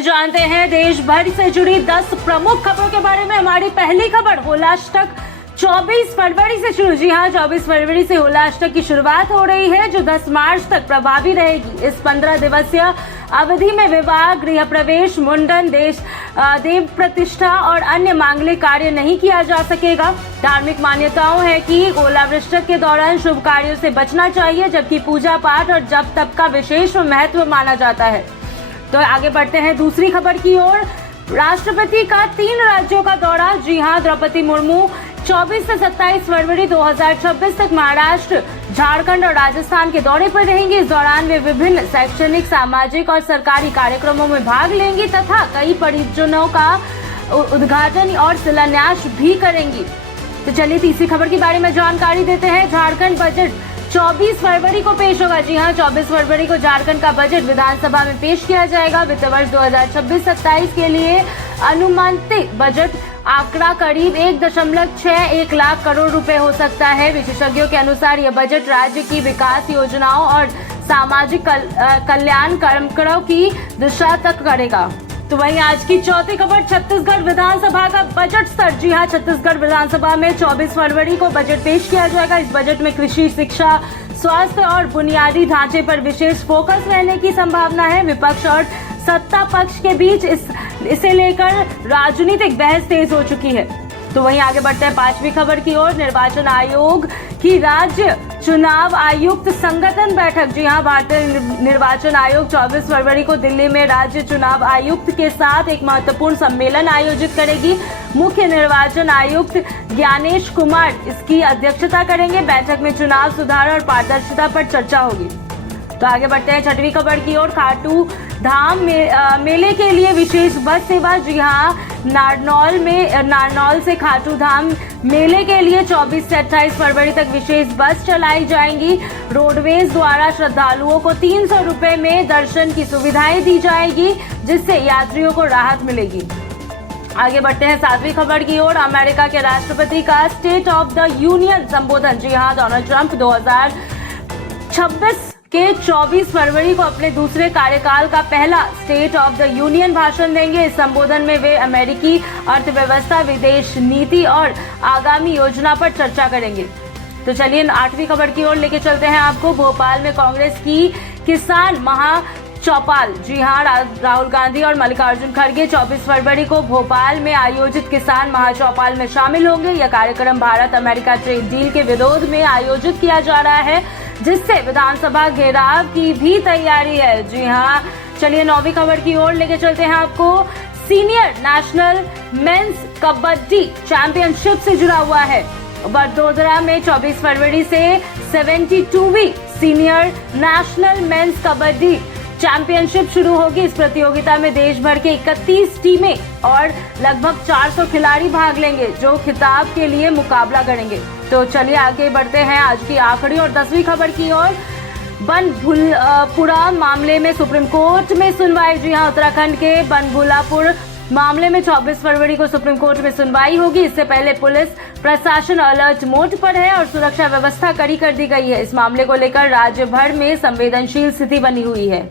जानते हैं देश भर से जुड़ी 10 प्रमुख खबरों के बारे में। हमारी पहली खबर होलाष्टक 24 फरवरी से शुरू। जी हां, 24 फरवरी से होलाष्टक की शुरुआत हो रही है, जो 10 मार्च तक प्रभावी रहेगी। इस 15 दिवसीय अवधि में विवाह, गृह प्रवेश, मुंडन, देव प्रतिष्ठा और अन्य मांगलिक कार्य नहीं किया जा सकेगा। धार्मिक मान्यताओं है कि ओलावृष्टक के दौरान शुभ कार्यों से बचना चाहिए, जबकि पूजा पाठ और जप तप का विशेष महत्व माना जाता है। तो आगे बढ़ते हैं दूसरी खबर की ओर। राष्ट्रपति का 3 राज्यों का दौरा। जी हां, द्रौपदी मुर्मू 24 से 27 फरवरी 2026 तक महाराष्ट्र, झारखंड और राजस्थान के दौरे पर रहेंगी। इस दौरान वे विभिन्न शैक्षणिक, सामाजिक और सरकारी कार्यक्रमों में भाग लेंगी तथा कई परियोजनाओं का उद्घाटन और शिलान्यास भी करेंगी। तो चलिए तीसरी खबर के बारे में जानकारी देते हैं। झारखंड बजट 24 फरवरी को पेश होगा। जी हां, 24 फरवरी को झारखंड का बजट विधानसभा में पेश किया जाएगा। वित्त वर्ष 2026-27 के लिए अनुमानित बजट आंकड़ा करीब 1.61 लाख करोड़ रुपए हो सकता है। विशेषज्ञों के अनुसार यह बजट राज्य की विकास योजनाओं और सामाजिक कल्याण कार्यक्रमों की दिशा तक करेगा। तो वहीं आज की चौथी खबर, छत्तीसगढ़ विधानसभा का बजट सत्र। जी हां, छत्तीसगढ़ विधानसभा में 24 फरवरी को बजट पेश किया जाएगा। इस बजट में कृषि, शिक्षा, स्वास्थ्य और बुनियादी ढांचे पर विशेष फोकस रहने की संभावना है। विपक्ष और सत्ता पक्ष के बीच इसे लेकर राजनीतिक बहस तेज हो चुकी है। तो वहीं आगे बढ़ते हैं पांचवी खबर की ओर। निर्वाचन आयोग की राज्य चुनाव आयुक्त संगठन बैठक। जी हां, भारतीय निर्वाचन आयोग 24 फरवरी को दिल्ली में राज्य चुनाव आयुक्त के साथ एक महत्वपूर्ण सम्मेलन आयोजित करेगी। मुख्य निर्वाचन आयुक्त ज्ञानेश कुमार इसकी अध्यक्षता करेंगे। बैठक में चुनाव सुधार और पारदर्शिता पर चर्चा होगी। तो आगे बढ़ते हैं छठवीं खबर की ओर। खाटू धाम मेले के लिए विशेष बस सेवा। जी हां, नारनौल से खाटू धाम मेले के लिए 24 से 28 फरवरी तक विशेष बस चलाई जाएंगी। रोडवेज द्वारा श्रद्धालुओं को 300 रुपए में दर्शन की सुविधाएं दी जाएगी, जिससे यात्रियों को राहत मिलेगी। आगे बढ़ते हैं सातवीं खबर की ओर। अमेरिका के राष्ट्रपति का स्टेट ऑफ द यूनियन संबोधन। जी हां, डोनाल्ड ट्रंप 2026 के 24 फरवरी को अपने दूसरे कार्यकाल का पहला स्टेट ऑफ द यूनियन भाषण देंगे। इस संबोधन में वे अमेरिकी अर्थव्यवस्था, विदेश नीति और आगामी योजना पर चर्चा करेंगे। तो चलिए आठवीं खबर की ओर लेके चलते हैं आपको। भोपाल में कांग्रेस की किसान महाचौपाल। जी हां, राहुल गांधी और मल्लिकार्जुन खड़गे 24 फरवरी को भोपाल में आयोजित किसान महाचौपाल में शामिल होंगे। यह कार्यक्रम भारत अमेरिका ट्रेड डील के विरोध में आयोजित किया जा रहा है, जिससे विधानसभा घेराव की भी तैयारी है। जी हां, चलिए 9वीं खबर की ओर लेके चलते हैं आपको। Senior national men's kabaddi championship से जुड़ा हुआ है। वडोदरा में 24 फरवरी से 72वीं senior national men's kabaddi championship शुरू होगी। इस प्रतियोगिता में देश भर के 31 टीमें और लगभग 400 खिलाड़ी भाग लेंगे, जो खिताब के लिए मुकाबला करेंगे। तो चलिए आगे बढ़ते हैं आज की आखिरी और 10वीं खबर की ओर। बनभूलापुरा मामले में सुप्रीम कोर्ट में सुनवाई। जी हां, उत्तराखंड के बनभूलापुर मामले में 24 फरवरी को सुप्रीम कोर्ट में सुनवाई होगी। इससे पहले पुलिस प्रशासन अलर्ट मोड पर है और सुरक्षा व्यवस्था कड़ी कर दी गई है। इस मामले को लेकर राज्य भर में संवेदनशील स्थिति बनी हुई है।